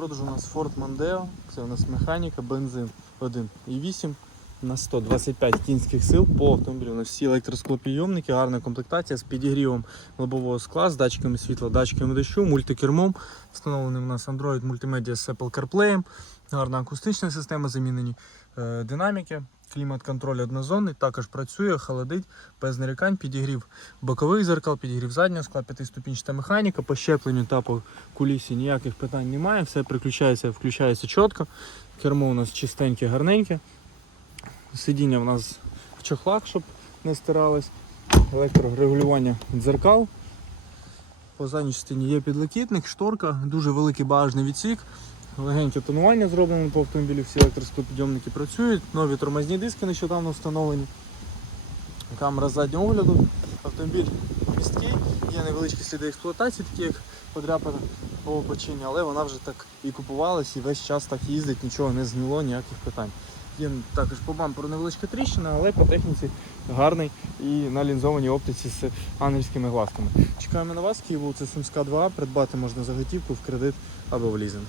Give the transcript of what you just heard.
продажу у нас Ford Mondeo. Це у нас механіка, бензин 1,8 на 125 кінських сил по автомобілю. У нас всі електросклопійомники, гарна комплектація з підігрівом лобового скла, з датчиками світла, датчиками дощу, мультикермом. Встановлений у нас Android мультимедіа з Apple CarPlay. Гарна акустична система, замінені е, динаміки. Клімат-контроль однозонний, також працює, холодить, без нарікань, підігрів бокових зеркал, підігрів заднього скла, п'ятиступінчата механіка, по щепленню та по кулісі ніяких питань немає, все приключається, включається чітко. Кермо у нас чистеньке, гарненьке. Сидіння у нас в чохлах, щоб не стиралось. Електрорегулювання дзеркал. По задній частині є підлокітник, шторка, дуже великий багажний відсік. Легеньке тонування зроблено по автомобілю, всі електросклопідйомники працюють, нові тормозні диски нещодавно встановлені. Камера заднього огляду. Автомобіль місткий, є невеличкі сліди експлуатації, такі як подряпина по обочині, але вона вже так і купувалась, і весь час так їздить, нічого не згнило, ніяких питань. Є також по бамперу невеличка тріщина, але по техніці гарний і на лінзованій оптиці з ангельськими глазками. Чекаємо на вас, Київ, вулиця Сумська 2, придбати можна за готівку в кредит або в лізинг.